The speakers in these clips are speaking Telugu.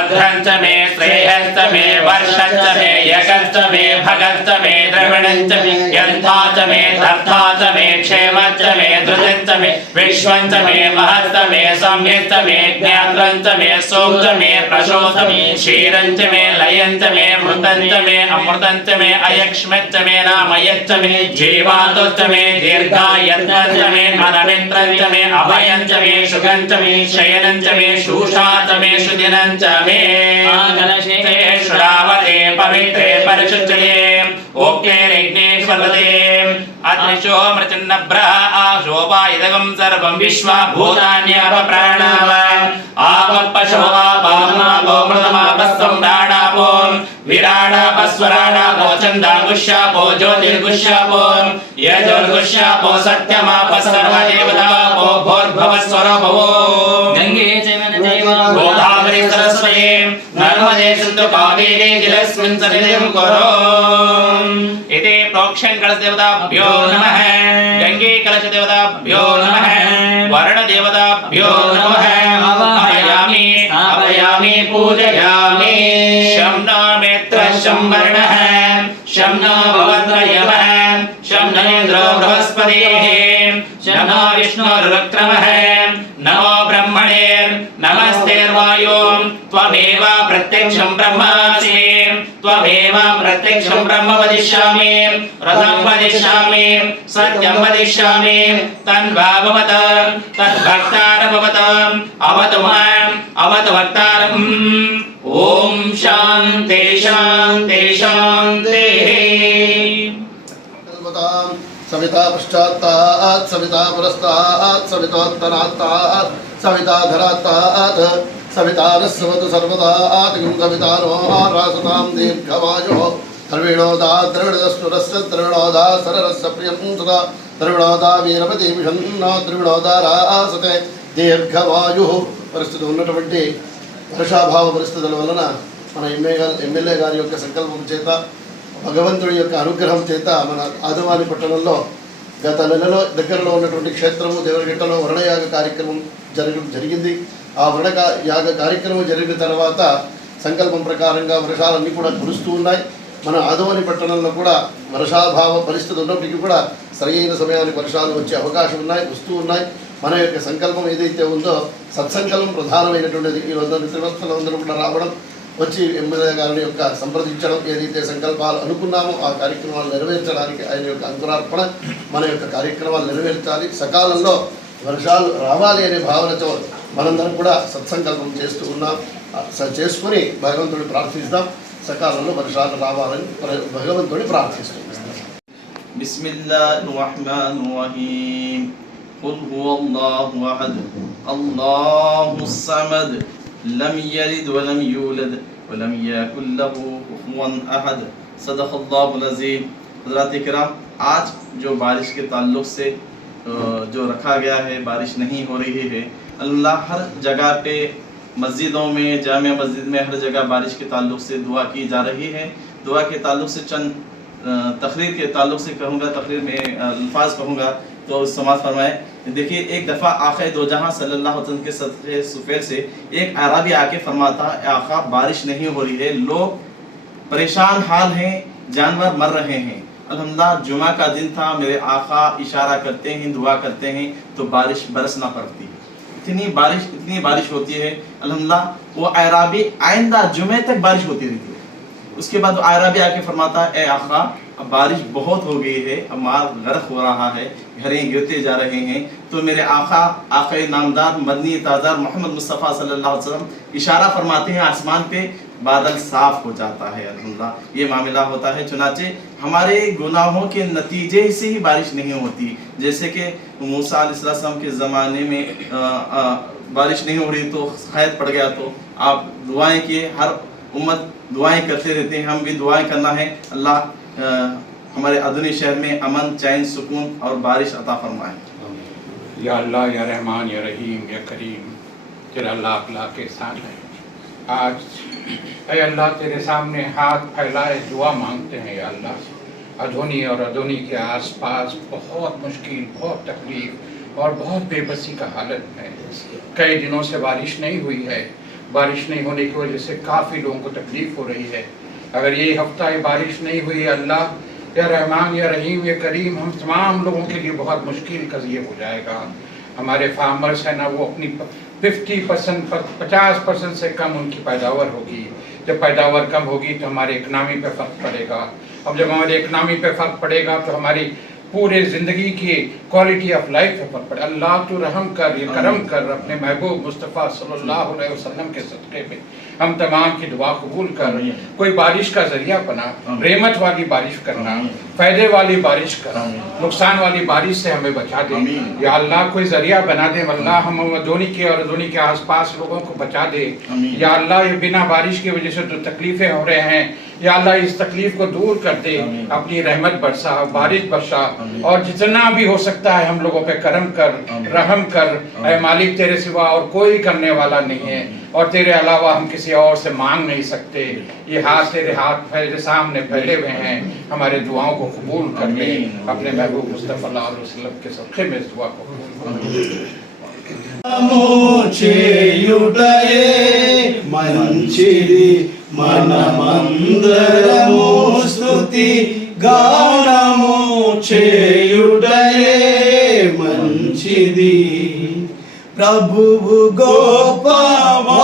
मे भद्रं च मे श्रेयश्च मे वर्षश्च मे यगश्च मे भगश्च मे द्रविणञ्च मे यन्था च मे तथा च मे क्षेमश्च मे धृतिश्च मे विश्वञ्च मे महश्च मे सम्यश्च मे ज्ञात्रञ्च मे सोच मे प्रशोच मे क्षीरञ्च मे लयञ्च मे मृतञ्च मे अमृतञ्च मे अयक्ष्मच्च मे नामयच्च मे जीवान्तश्च मे दीर्घायत्नञ्च मे मनमित्रञ्च मे अभयञ्च मे शुगञ्च मे शयनञ्च मे शूषा च मे सुदिनञ्च मे कलशे श्रावते पवित्रे परिशुद्धये ओक्ते यज्ञेश्वरते अद्रिशो मृतिन्नभ्रः आशोपायदगं सर्वं विश्वा भूतान्याप प्राणाव आपः पशो आपामापो मृतमापस्त्वं डाडापो विराडापस्वराडापो चन्दागुष्यापो ज्योतिर्गुष्यापो यजोर्गुष्यापो सत्यमापः सर्वदेवतापो भोर्भवस्वरभवो गङ्गे चैव न चैव गोदावरी सरस्वती नर्मदे सिन्धु कावेरी जलस्मिन् सन्निधिं कुरु इति प्रोक्षं कलशदेवताभ्यो नमः गङ्गे कलशदेवताभ्यो नमः वर्णदेवताभ्यो नमः आपयामि आपयामि पूजयामि शं न मित्र शं वर्णः शं न भवद्वयमः शं न इन्द्रो बृहस्पतिः शं न विष्णुरुक्रमः त्वमेव प्रत्यक्षं ब्रह्मासि त्वमेव प्रत्यक्षं ब्रह्म वदिष्यामि रथं वदिष्यामि सत्यं वदिष्यामि तन्वा भवत तद्भक्तार भवत अवतु माम् अवतु भक्तारम् ॐ शान्ति शान्ति शान्तिः सविता पश्चात्तात् सविता पुरस्तात् सवितोत्तरात्तात् सविता धरात्तात् सविता नस्वतु सर्वदात् किं सविता नो रासतां दीर्घवायुः द्रविणोदा द्रविणदस्नुरस्य द्रविणोदा सररस्य प्रियं सदा ద్రవిడోదా వీరపతి విషన్న ద్రవిడోదా రాసతే దీర్ఘవాయు పరిస్థితి ఉన్నటువంటి వర్షాభావ పరిస్థితుల వలన మన ఎమ్మెల్యే గారి ఎమ్మెల్యే గారి యొక్క సంకల్పం చేత భగవంతుడి యొక్క అనుగ్రహం చేత మన ఆదవాని పట్టణంలో గత నెలలో దగ్గరలో ఉన్నటువంటి క్షేత్రము దేవరగిట్టలో వరుణయాగ కార్యక్రమం జరగడం జరిగింది. ఆ వరుణ యాగ కార్యక్రమం జరిగిన తర్వాత సంకల్పం ప్రకారంగా వర్షాలన్నీ కూడా కురుస్తూ ఉన్నాయి. మన ఆదవాని పట్టణంలో కూడా వర్షాభావ పరిస్థితి ఉన్నప్పటికీ కూడా సరైన సమయానికి వర్షాలు వచ్చే అవకాశం ఉన్నాయి వస్తూ ఉన్నాయి. మన యొక్క సంకల్పం ఏదైతే ఉందో సత్సంకల్పం ప్రధానమైనటువంటిది. ఈ రోజు మిత్రవస్తులు అందరూ కూడా రావడం వచ్చి ఎమ్మెల్యే గారి యొక్క సంప్రదించడం ఏదైతే సంకల్పాలు అనుకున్నామో ఆ కార్యక్రమాలు నెరవేర్చడానికి ఆయన యొక్క అంకురార్పణ మన యొక్క కార్యక్రమాలు నెరవేర్చాలి సకాలంలో వర్షాలు రావాలి అనే భావనతో మనందరం కూడా సత్సంకల్పం చేస్తూ ఉన్నాం ఆ స- చేసుకుని భగవంతుడిని ప్రార్థిస్తాం సకాలంలో వర్షాలు రావాలని ప్ర- భగవంతుడిని ప్రార్థిస్తున్నాం بسم الله الرحمن الرحيم قل هو الله أحد الله الصمد لم يلد ولم يولد ولم يكن له كفوا احد صدق اللہ العظيم. حضرات کرام، آج جو بارش کے تعلق سے جو رکھا گیا ہے، بارش نہیں ہو رہی ہے، اللہ ہر جگہ پہ مسجدوں میں، جامع مسجد میں ہر جگہ بارش کے تعلق سے دعا کی جا رہی ہے۔ دعا کے تعلق سے چند تقریر کے تعلق سے کہوں گا، تقریر میں الفاظ کہوں گا۔ تو سماعت فرمائے دیکھیے، ایک دفعہ آخر دو جہاں صلی اللہ علیہ وسلم کے صدقے سفیر سے ایک عرابی آ کے فرماتا آخا بارش نہیں ہو رہی ہے، لوگ پریشان حال ہیں، جانور مر رہے ہیں۔ الحمدللہ، جمعہ کا دن تھا، میرے آقا اشارہ کرتے ہیں، دعا کرتے ہیں، تو بارش برسنا پڑتی۔ ہے اتنی بارش اتنی بارش ہوتی ہے، الحمدللہ، وہ عرابی آئندہ جمعہ تک بارش ہوتی رہتی ہے۔ اس کے بعد وہ اعرابی آ کے فرماتا ہے اے آخا اب بارش بہت ہو گئی ہے، اب مال غرق ہو رہا ہے، گھریں گرتے جا رہے ہیں۔ تو میرے آقا آقا نامدار، مدنی تازار محمد مصطفیٰ صلی اللہ علیہ وسلم اشارہ فرماتے ہیں آسمان پہ، بادل صاف ہو جاتا ہے، الحمدللہ۔ یہ معاملہ ہوتا ہے۔ چنانچہ ہمارے گناہوں کے نتیجے سے ہی بارش نہیں ہوتی۔ جیسے کہ موسیٰ علیہ السلام کے زمانے میں بارش نہیں ہو رہی تو خیر پڑ گیا تو آپ دعائیں کیے۔ ہر امت دعائیں کرتے رہتے ہیں۔ ہم بھی دعائیں کرنا ہے۔ اللہ ہمارے عدنی شہر میں امن، چین، سکون اور بارش عطا فرمائے۔ یا اللہ، یا رحمان، یا رحیم، یا کریم، تیرا لاکھ لاکھ کے ساتھ ہے۔ آج اے اللہ، تیرے سامنے ہاتھ پھیلائے دعا مانگتے ہیں یا اللہ۔ ادھونی اور ادھونی کے آس پاس بہت مشکل، بہت تکلیف اور بہت بے بسی کا حالت ہے۔ کئی دنوں سے بارش نہیں ہوئی ہے۔ بارش نہیں ہونے کی وجہ سے کافی لوگوں کو تکلیف ہو رہی ہے۔ اگر یہ ہفتہ یہ بارش نہیں ہوئی اللہ، یا رحمان، یا رحیم، یا کریم، ہم تمام لوگوں کے لیے بہت مشکل کا یہ ہو جائے گا۔ ہمارے فارمرس ہیں نا، وہ اپنی ففٹی پرسنٹ پچاس پرسنٹ سے کم ان کی پیداوار ہوگی۔ جب پیداوار کم ہوگی تو ہمارے اکنامی پہ فرق پڑے گا۔ اب جب ہمارے اکنامی پہ فرق پڑے گا تو ہماری پورے زندگی کی کوالٹی آف لائف پر پڑے اللہ تو رحم کر یہ کرم کر اپنے محبوب مصطفیٰ صلی اللہ علیہ وسلم کے صدقے پہ۔ ہم تمام کی دعا قبول کر۔ کوئی بارش کا ذریعہ بنا رحمت والی بارش کرنا فائدے والی بارش کرنا۔ نقصان والی بارش سے ہمیں بچا دے۔ یا اللہ کوئی ذریعہ بنا دے۔ اللہ ہم دونی کے اور دونی کے آس پاس لوگوں کو بچا دے۔ یا اللہ یہ بنا بارش کی وجہ سے جو تکلیفیں ہو رہے ہیں یا اللہ اس تکلیف کو دور کر دے اپنی رحمت برسا بارش برسا۔ اور جتنا بھی ہو سکتا ہے ہم لوگوں پہ کرم کر رحم کر۔ اے مالک تیرے سوا اور کوئی کرنے والا نہیں ہے۔ اور تیرے علاوہ ہم کسی اور سے مانگ نہیں سکتے۔ یہ ہاتھ تیرے ہاتھ پھیلے سامنے پھیلے ہوئے ہیں۔ ہمارے دعاؤں کو قبول کر لے۔ اپنے محبوب مصطفیٰ اللہ علیہ وسلم کے صدقے میں اس دعا کو قبول کر۔ لے మనమందరము స్థుతి గానము చేయుటయే మంచిది. ప్రభువు గోపవా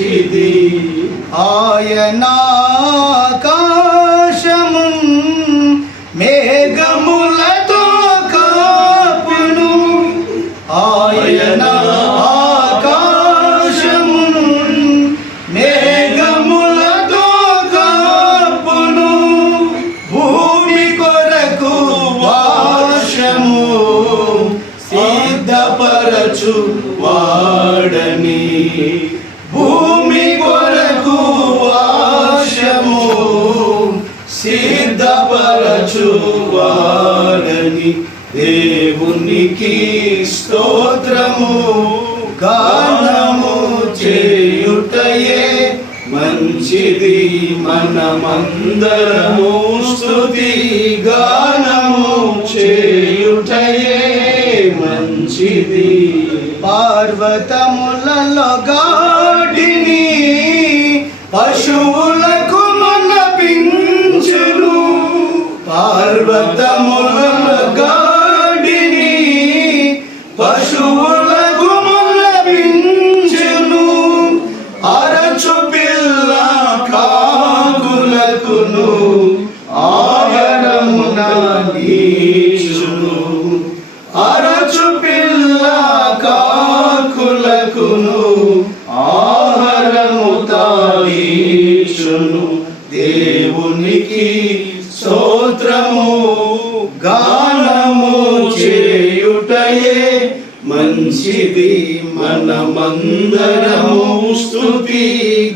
మంచిది ఆయనాకాశము స్తోత్రము గానము చేయుటయే మంచిది. మనమందరము స్థుతి గానము చేయుటయే మంచిది. పార్వతములలో గా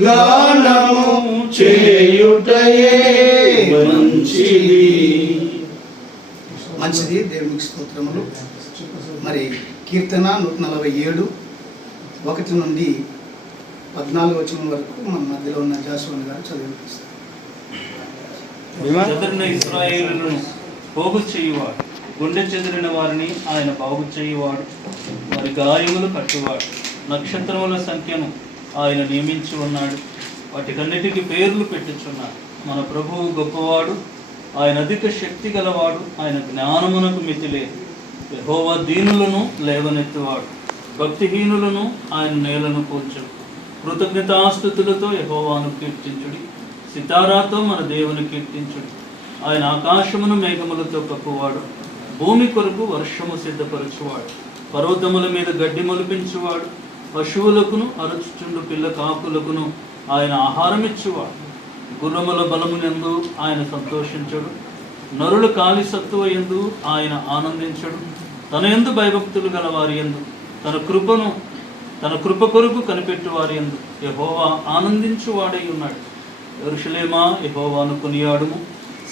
గానము చేయుటయే మంచిది. మంచిది దేవునికి స్తోత్రములు. మరి కీర్తన నూట నలభై ఏడు ఒకటి నుండి పద్నాలుగు వచనం వరకు మన మధ్యలో ఉన్న జాస్వాన్ గారు చదివిపిస్తారు చెదిరిన ఇస్రాయేలులను పోగు చేయువాడు గుండె చెదిరిన వారిని ఆయన బాగు చేయువాడు వారి గాయములు కట్టువాడు. నక్షత్రముల సంఖ్యను ఆయన నియమించి ఉన్నాడు. వాటికన్నిటికీ పేర్లు పెట్టుచున్నాడు. మన ప్రభువు గొప్పవాడు ఆయన అధిక శక్తి గలవాడు ఆయన జ్ఞానమునకు మితి లేదు యెహోవా దీనులను లేవనెత్తువాడు. భక్తిహీనులను ఆయన నేలను కూల్చు కృతజ్ఞతాస్థుతులతో యహోవాను కీర్తించుడి. సితారాతో మన దేవుని కీర్తించుడి. ఆయన ఆకాశమును మేఘములతో కప్పువాడు. భూమి కొరకు వర్షము సిద్ధపరచువాడు. పర్వతముల మీద గడ్డి మొలిపించువాడు. పశువులకును అరచుచుండు పిల్ల కాకులకును ఆయన ఆహారం ఇచ్చేవాడు. గుర్రముల బలమునందు ఆయన సంతోషించడు. నరుడు కాలి సత్తువ ఎందు ఆయన ఆనందించడు. తన ఎందు భయభక్తులు గల వారి ఎందు తన కృపను తన కృప కొరకు కనిపెట్టు వారి ఎందు యహోవా ఆనందించువాడై ఉన్నాడు. ఎరుషులేమా యహోవాను కొనియాడుము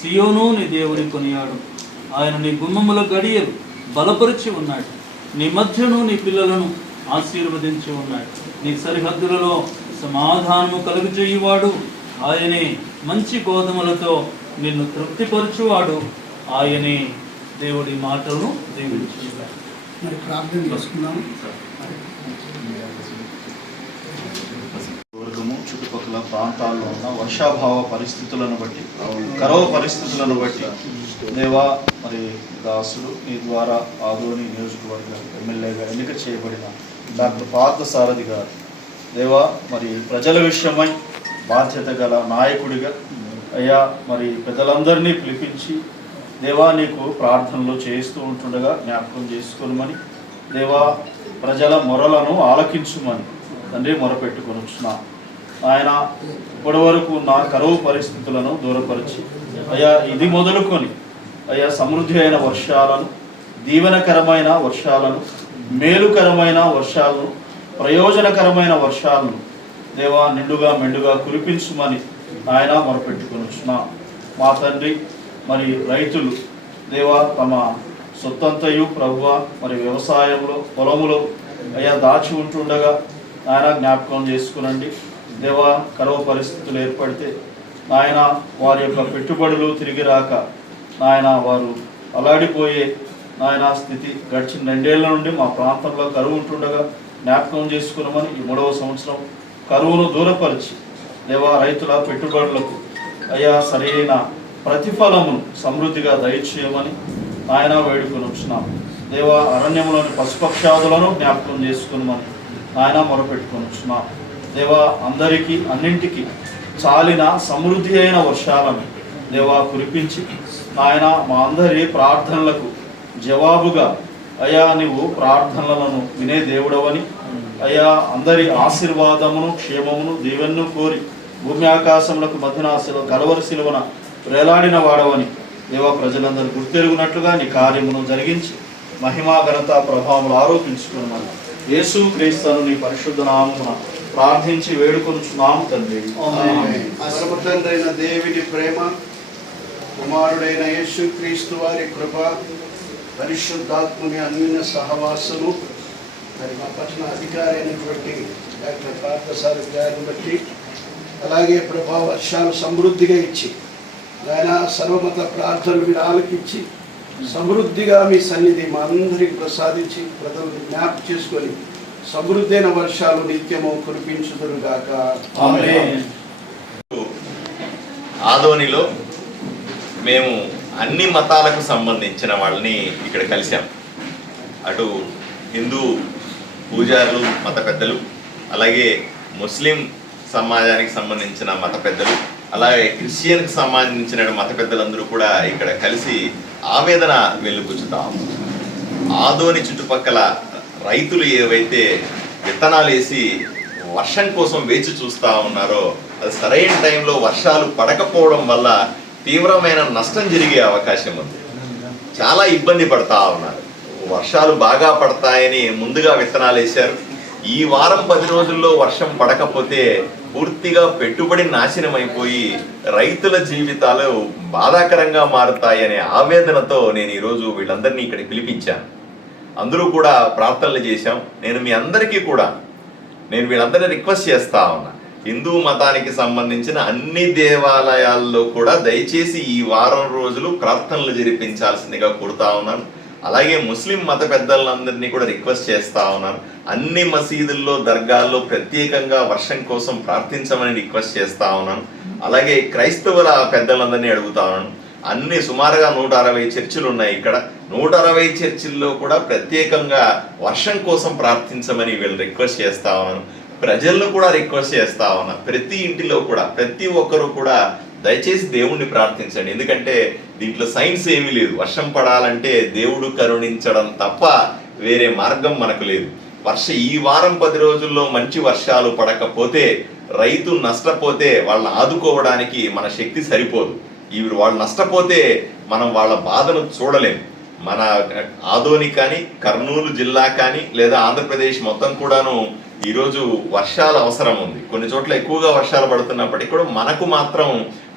సియోను నీ దేవుని కొనియాడు ఆయన నీ గుమ్మముల గడియలు బలపరిచి ఉన్నాడు. నీ మధ్యను నీ పిల్లలను ఆశీర్వదించి ఉన్నాడు నీ సరిహద్దులలో సమాధానము కలుగు చేయువాడు ఆయనే మంచి గోధుమలతో నిన్ను తృప్తిపరచువాడు. ఆయనే దేవుడి మాటలను దీవించున్నాడు మరి ప్రార్థన చేసుకున్నాము వర్గము చుట్టుపక్కల ప్రాంతాల్లో ఉన్న వర్షాభావ పరిస్థితులను బట్టి కరవ పరిస్థితులను బట్టి దేవా మరి దాసుడు మీ ద్వారా ఆదోని నియోజకవర్గ ఎమ్మెల్యేగా ఎన్నిక చేయబడిన డాక్టర్ పార్థ సారథి గారు. దేవా మరి ప్రజల విషయమై బాధ్యత గల నాయకుడిగా అయ్యా మరి పెద్దలందరినీ పిలిపించి దేవా నీకు ప్రార్థనలు చేస్తూ ఉంటుండగా జ్ఞాపకం చేసుకోనుమని దేవా ప్రజల మొరలను ఆలకించుమని తండ్రి మొరపెట్టుకొని ఆయన ఇప్పటి వరకు ఉన్న కరువు పరిస్థితులను దూరపరిచి అయ్యా ఇది మొదలుకొని అయ్యా సమృద్ధి అయిన వర్షాలను దీవెనకరమైన వర్షాలను మేలుకరమైన వర్షాలను ప్రయోజనకరమైన వర్షాలను దేవా నిండుగా మెండుగా కురిపించమని ఆయన మొరపెట్టుకొని మా తండ్రి మరి రైతులు దేవా తమ సొత్తంతయు ప్రభువ మరి వ్యవసాయంలో పొలములో అయ్యా దాచి ఉంటుండగా ఆయన జ్ఞాపకం చేసుకునండి. దేవా కరువు పరిస్థితులు ఏర్పడితే నాయన వారి యొక్క పెట్టుబడులు తిరిగి రాక నాయన వారు అలాడిపోయే ఆయన స్థితి గడిచిన రెండేళ్ళ నుండి మా ప్రాంతంలో కరువు ఉంటుండగా జ్ఞాపకం చేసుకున్నామని ఈ మూడవ సంవత్సరం కరువును దూరపరిచి దేవా రైతుల పెట్టుబడులకు అయ్యా సరైన ప్రతిఫలమును సమృద్ధిగా దయచేయమని ఆయన వేడుకొని వచ్చినాం దేవా అరణ్యంలోని పశుపక్షాదులను జ్ఞాపకం చేసుకున్నామని ఆయన మొరపెట్టుకొని వచ్చినాం దేవా అందరికీ అన్నింటికి చాలిన సమృద్ధి అయిన వర్షాలను దేవా కురిపించి ఆయన మా అందరి ప్రార్థనలకు జవాబుగా అయ్యా నువ్వు ప్రార్థనలను వినే దేవుడవని అయ్యా అందరి ఆశీర్వాదమును క్షేమమును దీవెన్ను కోరి భూమి ఆకాశములకు మధ్యన కలవరి శిలువన వేలాడిన వాడవని దేవ ప్రజలందరూ గుర్తెరుగునట్లుగా నీ కార్యమును జరిగించి మహిమా ఘనత ప్రభావములు ఆరోపించుకున్నాను యేసు క్రీస్తును నీ పరిశుద్ధ నామమున ప్రార్థించి వేడుకొనుచున్నాము తండ్రి. పరమ తండ్రైన దేవుని ప్రేమ కుమారుడైన యేసు క్రీస్తు వారి కృప పరిశుద్ధాత్ముని అన్య సహవాసము మరి మా పట్టణ అధికారి అయినటువంటి డాక్టర్ పార్థసారి గారిని బట్టి అలాగే ప్రభా వర్షాలు సమృద్ధిగా ఇచ్చి ఆయన సర్వమత ప్రార్థనలు మీరు ఆలకించి సమృద్ధిగా మీ సన్నిధి మా అందరికి ప్రసాదించి ప్రజలను జ్ఞాప చేసుకొని సమృద్ధైన వర్షాలు నిత్యము కురిపించుదురుగాక ఆమేన్. ఆదోనిలో మేము అన్ని మతాలకు సంబంధించిన వాళ్ళని ఇక్కడ కలిసాం అటు హిందూ పూజారులు మత పెద్దలు అలాగే ముస్లిం సమాజానికి సంబంధించిన మత పెద్దలు అలాగే క్రిస్టియన్కి సంబంధించిన మత పెద్దలందరూ కూడా ఇక్కడ కలిసి ఆవేదన వెళ్ళిపుచ్చుతాం ఆదోని చుట్టుపక్కల రైతులు ఏవైతే విత్తనాలు వేసి వర్షం కోసం వేచి చూస్తూ ఉన్నారో అది సరైన టైంలో వర్షాలు పడకపోవడం వల్ల తీవ్రమైన నష్టం జరిగే అవకాశం ఉంది. చాలా ఇబ్బంది పడతా ఉన్నారు. వర్షాలు బాగా పడతాయని ముందుగా విత్తనాలు వేశారు. ఈ వారం పది రోజుల్లో వర్షం పడకపోతే పూర్తిగా పెట్టుబడి నాశనం అయిపోయి రైతుల జీవితాలు బాధాకరంగా మారుతాయనే ఆవేదనతో నేను ఈరోజు వీళ్ళందరినీ ఇక్కడ పిలిపించాను. అందరూ కూడా ప్రార్థనలు చేశాం. నేను మీ అందరికీ కూడా నేను వీళ్ళందరినీ రిక్వెస్ట్ చేస్తా ఉన్నా. హిందూ మతానికి సంబంధించిన అన్ని దేవాలయాల్లో కూడా దయచేసి ఈ వారం రోజులు ప్రార్థనలు జరిపించాల్సిందిగా కోరుతా ఉన్నాను. అలాగే ముస్లిం మత పెద్దలందరినీ కూడా రిక్వెస్ట్ చేస్తా ఉన్నాను. అన్ని మసీదుల్లో దర్గాల్లో ప్రత్యేకంగా వర్షం కోసం ప్రార్థించమని రిక్వెస్ట్ చేస్తా ఉన్నాను. అలాగే క్రైస్తవుల పెద్దలందరినీ అడుగుతా ఉన్నాను. అన్ని సుమారుగా నూట అరవై చర్చిలు ఉన్నాయి ఇక్కడ. నూట అరవై చర్చిల్లో కూడా ప్రత్యేకంగా వర్షం కోసం ప్రార్థించమని వీళ్ళు రిక్వెస్ట్ చేస్తా ఉన్నాను. ప్రజలను కూడా రిక్వెస్ట్ చేస్తా ఉన్నా. ప్రతి ఇంటిలో కూడా ప్రతి ఒక్కరూ కూడా దయచేసి దేవుణ్ణి ప్రార్థించండి. ఎందుకంటే దీంట్లో సైన్స్ ఏమీ లేదు. వర్షం పడాలంటే దేవుడు కరుణించడం తప్ప వేరే మార్గం మనకు లేదు. వర్ష ఈ వారం పది రోజుల్లో మంచి వర్షాలు పడకపోతే రైతు నష్టపోతే వాళ్ళని ఆదుకోవడానికి మన శక్తి సరిపోదు. ఇవి వాళ్ళు నష్టపోతే మనం వాళ్ళ బాధను చూడలేం. మన ఆదోని కానీ కర్నూలు జిల్లా కానీ లేదా ఆంధ్రప్రదేశ్ మొత్తం కూడాను ఈరోజు వర్షాల అవసరం ఉంది. కొన్ని చోట్ల ఎక్కువగా వర్షాలు పడుతున్నప్పటికీ కూడా మనకు మాత్రం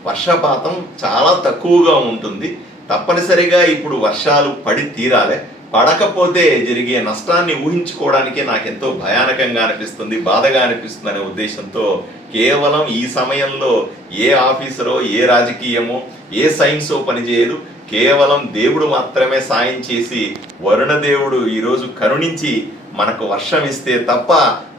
వర్షపాతం చాలా తక్కువగా ఉంటుంది. తప్పనిసరిగా ఇప్పుడు వర్షాలు పడి తీరాలి. పడకపోతే జరిగే నష్టాన్ని ఊహించుకోవడానికే నాకు ఎంతో భయానకంగా అనిపిస్తుంది బాధగా అనిపిస్తుంది అనే ఉద్దేశంతో కేవలం ఈ సమయంలో ఏ ఆఫీసరో ఏ రాజకీయమో ఏ సైన్సో పనిచేయదు. కేవలం దేవుడు మాత్రమే సాయం చేసి వరుణ దేవుడు ఈరోజు కరుణించి మనకు వర్షం ఇస్తే తప్ప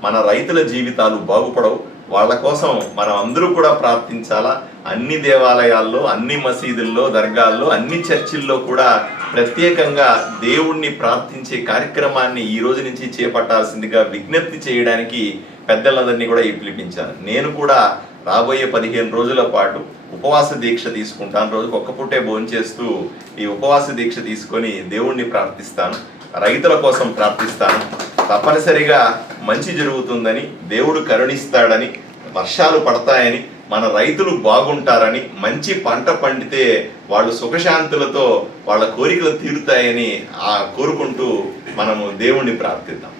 మన రైతుల జీవితాలు బాగుపడవు. వాళ్ళ కోసం మనం అందరూ కూడా ప్రార్థించాలా? అన్ని దేవాలయాల్లో అన్ని మసీదుల్లో దర్గాల్లో అన్ని చర్చిల్లో కూడా ప్రత్యేకంగా దేవుణ్ణి ప్రార్థించే కార్యక్రమాన్ని ఈ రోజు నుంచి చేపట్టాల్సిందిగా విజ్ఞప్తి చేయడానికి పెద్దలందరినీ కూడా ఈ పిలిపించాను. నేను కూడా రాబోయే పదిహేను రోజుల పాటు ఉపవాస దీక్ష తీసుకుంటాను. రోజుకు ఒక్క పుట్టే భోంచేస్తూ ఈ ఉపవాస దీక్ష తీసుకొని దేవుణ్ణి ప్రార్థిస్తాను. రైతుల కోసం ప్రార్థిస్తాను. తప్పనిసరిగా మంచి జరుగుతుందని దేవుడు కరుణిస్తాడని వర్షాలు పడతాయని మన రైతులు బాగుంటారని మంచి పంట పండితే వాళ్ళు సుఖశాంతులతో వాళ్ళ కోరికలు తీరుతాయని ఆ కోరుకుంటూ మనము దేవుణ్ణి ప్రార్థిద్దాం.